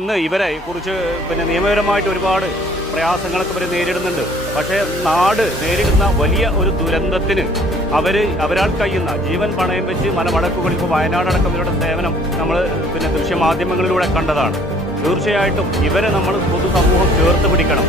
ഇന്ന് ഇവരെ കുറിച്ച് നിയമപരമായിട്ട് ഒരുപാട് പ്രയാസങ്ങളൊക്കെ ഇവർ നേരിടുന്നുണ്ട്. പക്ഷേ നാട് നേരിടുന്ന വലിയ ഒരു ദുരന്തത്തിന് അവരാൽ കഴിയുന്ന ജീവൻ പണയം വെച്ച് മലമടക്കുകളിൽ ഇപ്പോൾ വയനാടടക്കം ഇവരുടെ സേവനം നമ്മൾ ദൃശ്യമാധ്യമങ്ങളിലൂടെ കണ്ടതാണ്. തീർച്ചയായിട്ടും ഇവരെ നമ്മൾ പൊതുസമൂഹം ചേർത്ത് പിടിക്കണം.